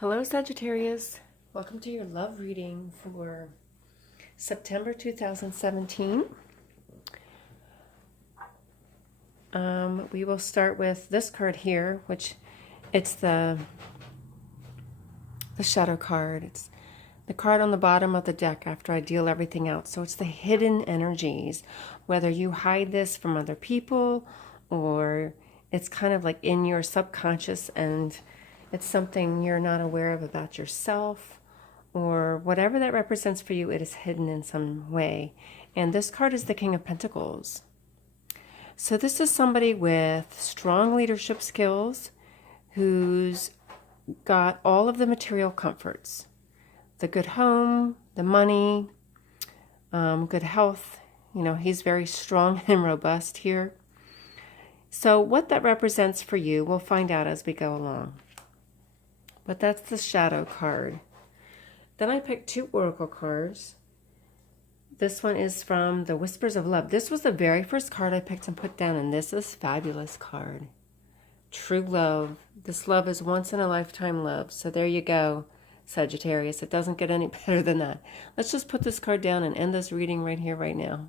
Hello, Sagittarius. Welcome to your love reading for September 2017. We will start with this card here, which it's the shadow card. It's the card on the bottom of the deck after I deal everything out. So it's the hidden energies, whether you hide this from other people or it's kind of like in your subconscious and it's something you're not aware of about yourself, or whatever that represents for you, it is hidden in some way. And this card is the King of Pentacles. So this is somebody with strong leadership skills who's got all of the material comforts. The good home, the money, good health. You know, he's very strong and robust here. So what that represents for you, we'll find out as we go along. But that's the shadow card. Then I picked two oracle cards. This one is from the Whispers of Love. This was the very first card I picked and put down, and this is a fabulous card. True love. This love is once in a lifetime love. So there you go, Sagittarius. It doesn't get any better than that. Let's just put this card down and end this reading right here, right now.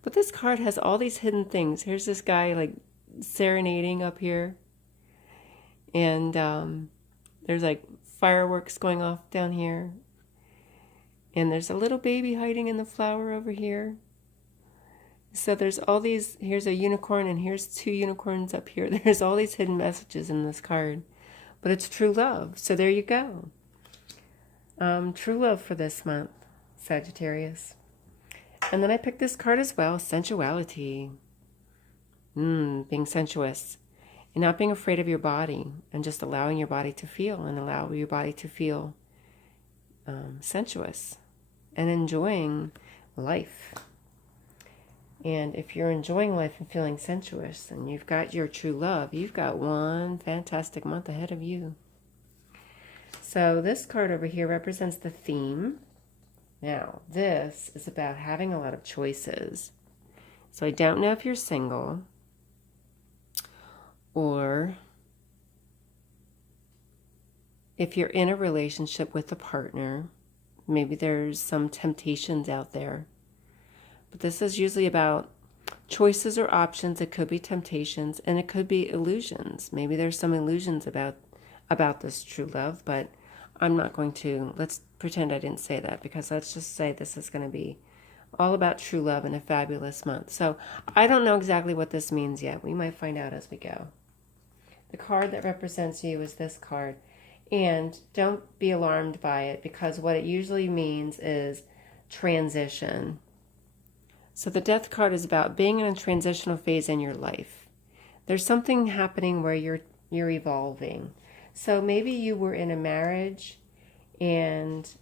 But this card has all these hidden things. Here's this guy like serenading up here. And there's like fireworks going off down here. And there's a little baby hiding in the flower over here. So there's all these, here's a unicorn and here's two unicorns up here. There's all these hidden messages in this card. But it's true love. So there you go. True love for this month, Sagittarius. And then I picked this card as well, sensuality. Being sensuous. And not being afraid of your body and just allowing your body to feel and allow your body to feel sensuous and enjoying life. And if you're enjoying life and feeling sensuous and you've got your true love, you've got one fantastic month ahead of you. So this card over here represents the theme. Now, this is about having a lot of choices. So I don't know if you're single, or if you're in a relationship with a partner. Maybe there's some temptations out there. But this is usually about choices or options. It could be temptations and it could be illusions. Maybe there's some illusions about this true love, but I'm not going to, let's pretend I didn't say that, because let's just say this is going to be all about true love in a fabulous month. So I don't know exactly what this means yet. We might find out as we go. The card that represents you is this card. And don't be alarmed by it, because what it usually means is transition. So the Death card is about being in a transitional phase in your life. There's something happening where you're evolving. So maybe you were in a marriage and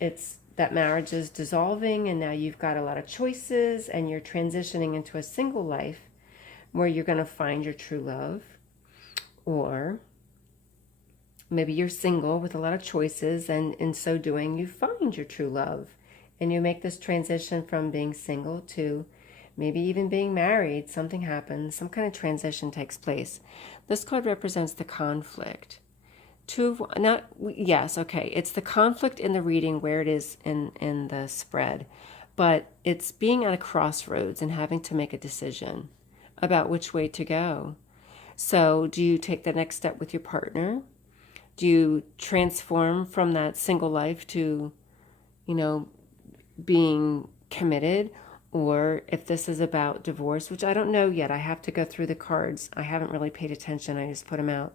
that marriage is dissolving and now you've got a lot of choices and you're transitioning into a single life where you're going to find your true love. Or maybe you're single with a lot of choices, and in so doing, you find your true love. And you make this transition from being single to maybe even being married. Something happens, some kind of transition takes place. This card represents the conflict. It's the conflict in the reading where it is in the spread. But it's being at a crossroads and having to make a decision about which way to go. So do you take the next step with your partner? Do you transform from that single life to, being committed? Or if this is about divorce, which I don't know yet, I have to go through the cards. I haven't really paid attention. I just put them out.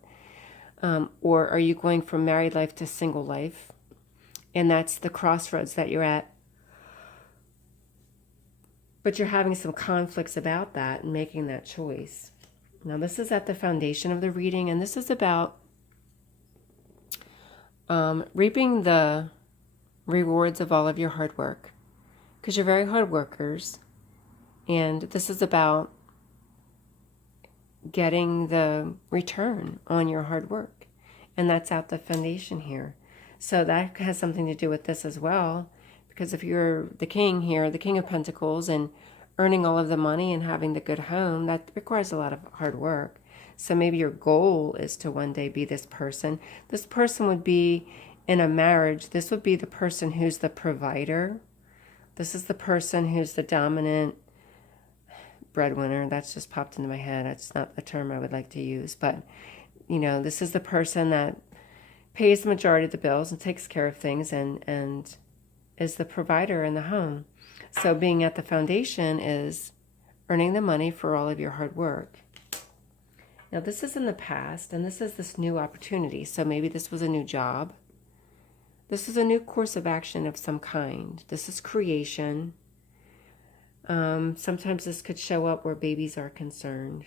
Or are you going from married life to single life? And that's the crossroads that you're at. But you're having some conflicts about that and making that choice. Now, this is at the foundation of the reading, and this is about reaping the rewards of all of your hard work, because you're very hard workers, and this is about getting the return on your hard work, and that's at the foundation here. So that has something to do with this as well, because if you're the king here, the King of Pentacles, and earning all of the money and having the good home, that requires a lot of hard work. So maybe your goal is to one day be this person. This person would be in a marriage. This would be the person who's the provider. This is the person who's the dominant breadwinner. That's just popped into my head. That's not a term I would like to use. But, you know, this is the person that pays the majority of the bills and takes care of things and is the provider in the home. So being at the foundation is earning the money for all of your hard work. Now this is in the past, and this is this new opportunity. So maybe this was a new job. This is a new course of action of some kind. This is creation. Sometimes this could show up where babies are concerned,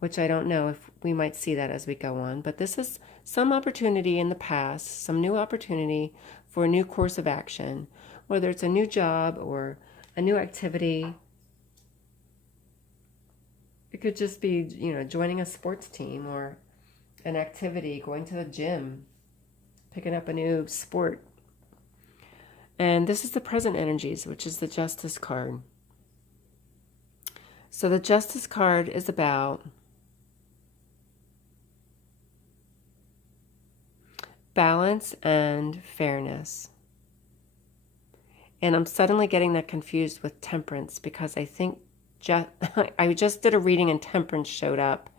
which I don't know if we might see that as we go on. But this is some opportunity in the past, some new opportunity for a new course of action, whether it's a new job or a new activity. It could just be, you know, joining a sports team or an activity, going to the gym, picking up a new sport. And this is the present energies, which is the Justice card. So the Justice card is about balance and fairness. And I'm suddenly getting that confused with Temperance because I think I just did a reading and Temperance showed up.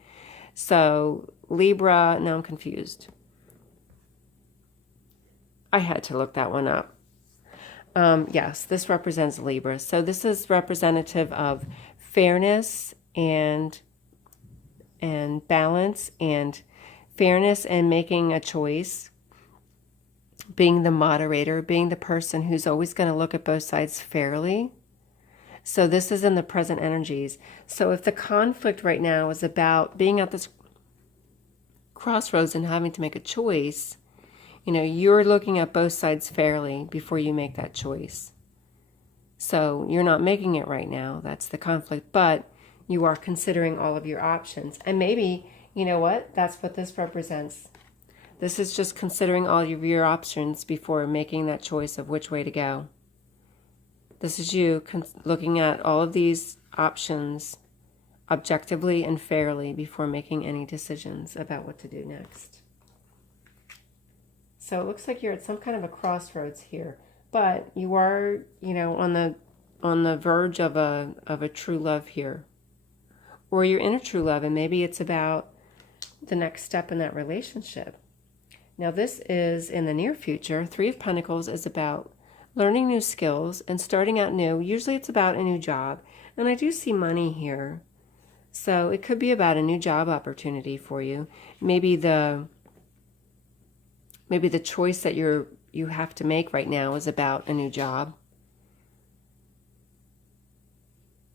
So Libra, now I'm confused. I had to look that one up. Yes, this represents Libra. So this is representative of fairness and balance, and fairness and making a choice, being the moderator, being the person who's always going to look at both sides fairly. So this is in the present energies. So if the conflict right now is about being at this crossroads and having to make a choice, you know, you're looking at both sides fairly before you make that choice. So you're not making it right now. That's the conflict. But you are considering all of your options. And maybe, you know what? That's what this represents. This is just considering all of your options before making that choice of which way to go. This is you looking at all of these options objectively and fairly before making any decisions about what to do next. So it looks like you're at some kind of a crossroads here, but you are, you know, on the verge of a true love here, or you're in a true love, and maybe it's about the next step in that relationship. Now this is in the near future. Three of Pentacles is about learning new skills and starting out new. Usually it's about a new job, and I do see money here, so it could be about a new job opportunity for you. Maybe the choice that you have to make right now is about a new job.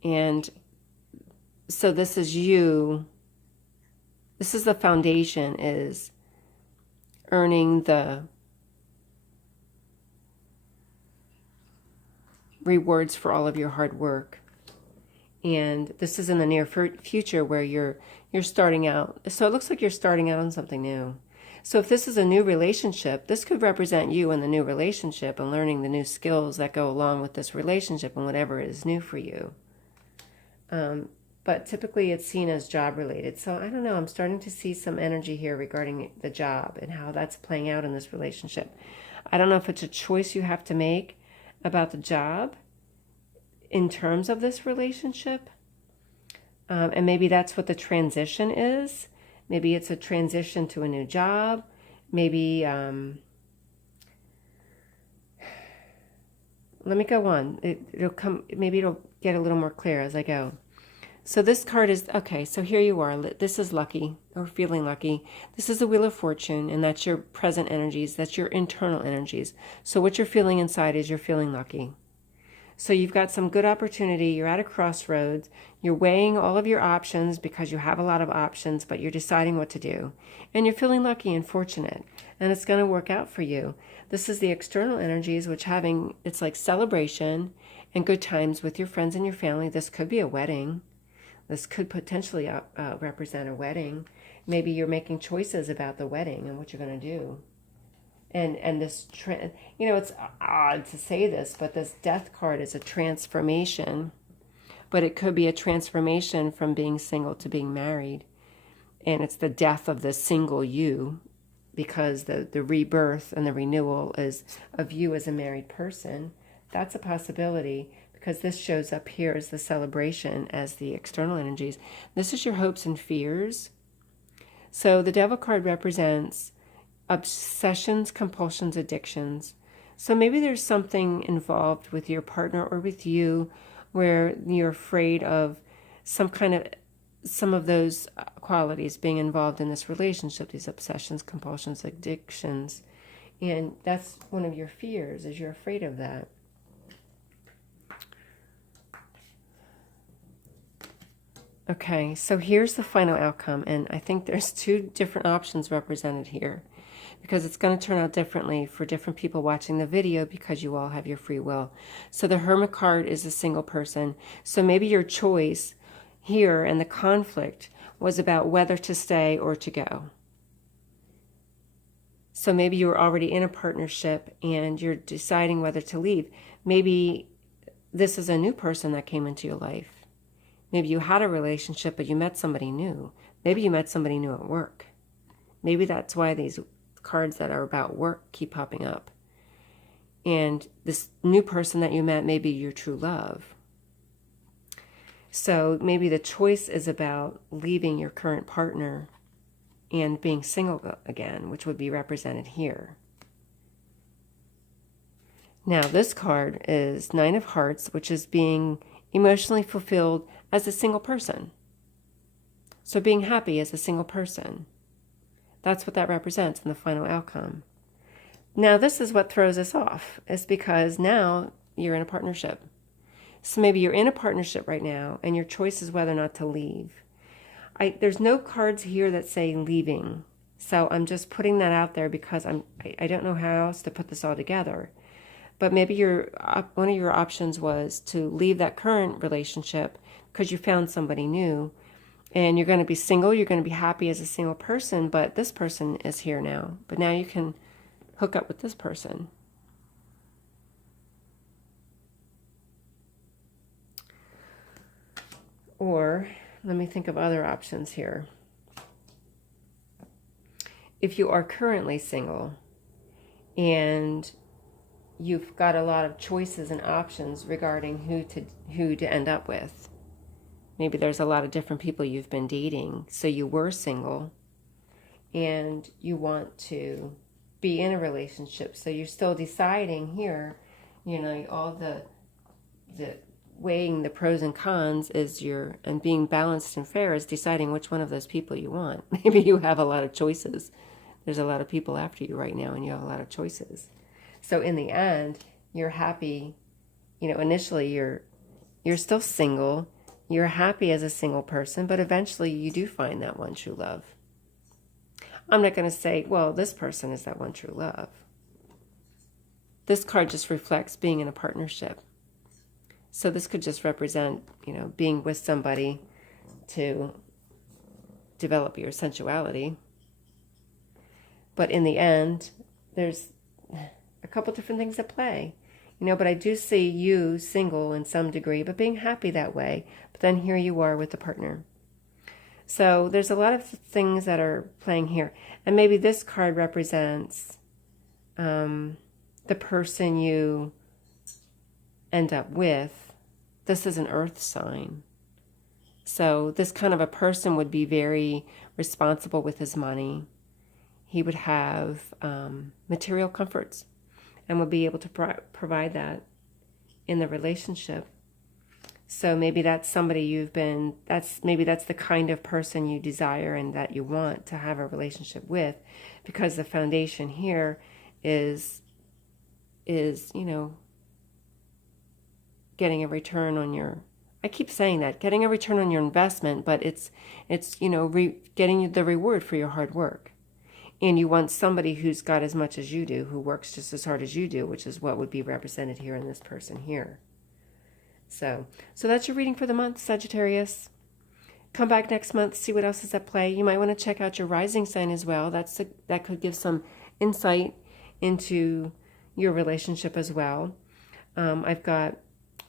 And so this is you. This is the foundation, is earning the rewards for all of your hard work. And this is in the near future where you're starting out. So it looks like you're starting out on something new. So if this is a new relationship, this could represent you in the new relationship and learning the new skills that go along with this relationship and whatever is new for you. But typically it's seen as job related. So I don't know, I'm starting to see some energy here regarding the job and how that's playing out in this relationship. I don't know if it's a choice you have to make about the job in terms of this relationship. And maybe that's what the transition is. Maybe it's a transition to a new job. Maybe, let me go on. It'll come, maybe it'll get a little more clear as I go. So this card is, okay, so here you are. This is lucky, or feeling lucky. This is the Wheel of Fortune, and that's your present energies. That's your internal energies. So what you're feeling inside is you're feeling lucky. So you've got some good opportunity. You're at a crossroads. You're weighing all of your options because you have a lot of options, but you're deciding what to do. And you're feeling lucky and fortunate, and it's going to work out for you. This is the external energies, which it's like celebration and good times with your friends and your family. This could be a wedding. This could potentially represent a wedding. Maybe you're making choices about the wedding and what you're going to do. And this, you know, it's odd to say this, but this Death card is a transformation. But it could be a transformation from being single to being married. and it's the death of the single you, because the rebirth and the renewal is of you as a married person. That's a possibility, because this shows up here as the celebration, as the external energies. This is your hopes and fears. So the Devil card represents obsessions, compulsions, addictions. So maybe there's something involved with your partner or with you where you're afraid of some of those qualities being involved in this relationship, these obsessions, compulsions, addictions. And that's one of your fears, is you're afraid of that. Okay, so here's the final outcome, and I think there's two different options represented here, because it's going to turn out differently for different people watching the video, because you all have your free will. So the Hermit card is a single person. So maybe your choice here and the conflict was about whether to stay or to go. So maybe you were already in a partnership and you're deciding whether to leave. Maybe this is a new person that came into your life. Maybe you had a relationship, but you met somebody new. Maybe you met somebody new at work. Maybe that's why these cards that are about work keep popping up. And this new person that you met may be your true love. So maybe the choice is about leaving your current partner and being single again, which would be represented here. Now this card is Nine of Hearts, which is being emotionally fulfilled as a single person. So being happy as a single person. That's what that represents in the final outcome. Now this is what throws us off. It's because now you're in a partnership. So maybe you're in a partnership right now and your choice is whether or not to leave. There's no cards here that say leaving. So I'm just putting that out there because I don't know how else to put this all together. But maybe one of your options was to leave that current relationship because you found somebody new, and you're going to be single, you're going to be happy as a single person, but this person is here now. But now you can hook up with this person. Or let me think of other options here. If you are currently single and you've got a lot of choices and options regarding who to end up with. Maybe there's a lot of different people you've been dating. So you were single and you want to be in a relationship. So you're still deciding here, all the weighing the pros and cons and being balanced and fair is deciding which one of those people you want. Maybe you have a lot of choices. There's a lot of people after you right now and you have a lot of choices. So in the end, you're happy, initially you're still single, you're happy as a single person, but eventually you do find that one true love. I'm not going to say, well, this person is that one true love. This card just reflects being in a partnership. So this could just represent, being with somebody to develop your sensuality. But in the end, there's a couple different things at play, but I do see you single in some degree, but being happy that way. But then here you are with a partner. So there's a lot of things that are playing here. And maybe this card represents the person you end up with. This is an earth sign. So this kind of a person would be very responsible with his money. He would have material comforts and would be able to provide that in the relationship. So maybe that's somebody that's the kind of person you desire and that you want to have a relationship with, because the foundation here is getting a return on your, I keep saying that, getting a return on your investment, but it's getting the reward for your hard work. And you want somebody who's got as much as you do, who works just as hard as you do, which is what would be represented here in this person here. So that's your reading for the month, Sagittarius. Come back next month, see what else is at play. You might want to check out your rising sign as well. That could give some insight into your relationship as well. I've got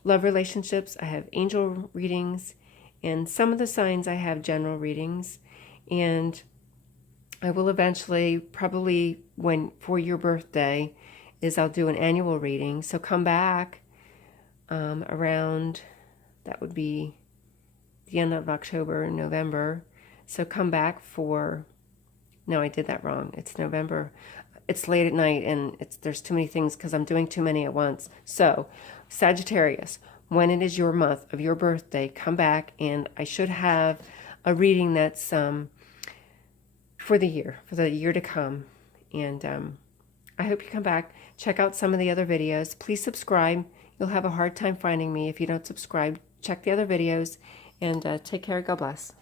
love relationships. I have angel readings. And some of the signs I have general readings. And I will eventually, probably for your birthday, I'll do an annual reading. So come back around, that would be the end of October, November. So come back for, no, I did that wrong. It's November. It's late at night and there's too many things because I'm doing too many at once. So Sagittarius, when it is your month of your birthday, come back and I should have a reading that's for the year to come. And I hope you come back. Check out some of the other videos. Please subscribe. You'll have a hard time finding me if you don't subscribe. Check the other videos and take care. God bless.